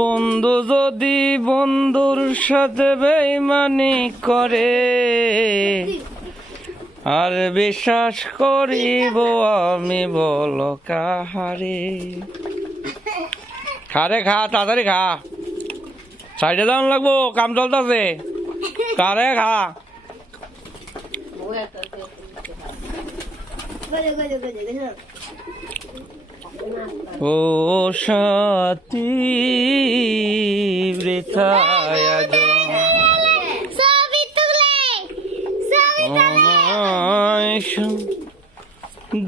বন্ধু যদি বন্ধুর সাথে বেইমানি করে, আর বিশ্বাস করিব আমি বলো কাহারে? খারে খা, তাড়াতাড়ি খা, সাইডে যাওয়ান লাগবো, কাম চলতেছে। কারে খা। ও সাথী বৃথায়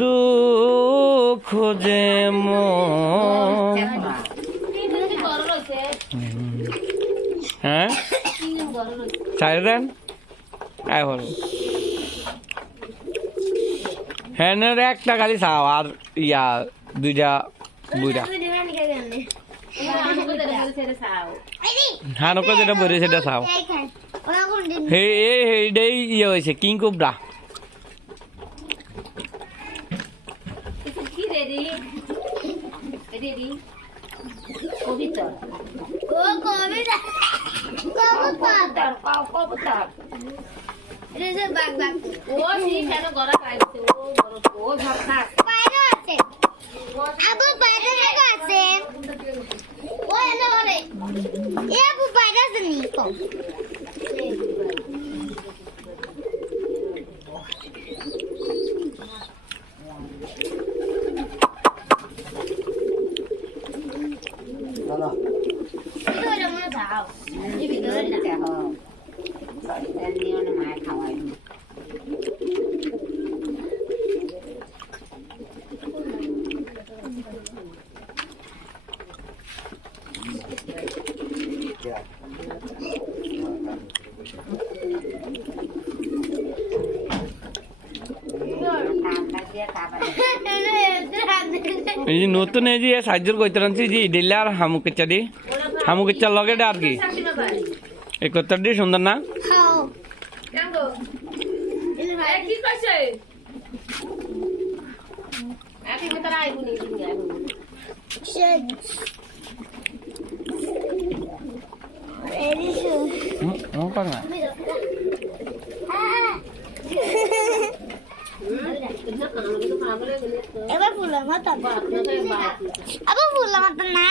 দুঃখ যে হ্যাঁ চাই দেন আয় হল। হ্যাঁ একটা খালি চাও আর ইয়া দুইটা বুইটা হ্যাঁ নৌকা যেটা বলে সেটা চাও। সেইটাই ইয়ে হয়েছে কিং কোবরা। এই যে নতুন এই যে সাহায্য করতে রাখছি যে ডেলি আর হামুকিচ্ছা দি হামুকিচ্ছার লগে আর কি এই করতে দি সুন্দর না? এবার ফুলের মতন আবার ফুলের মতন না।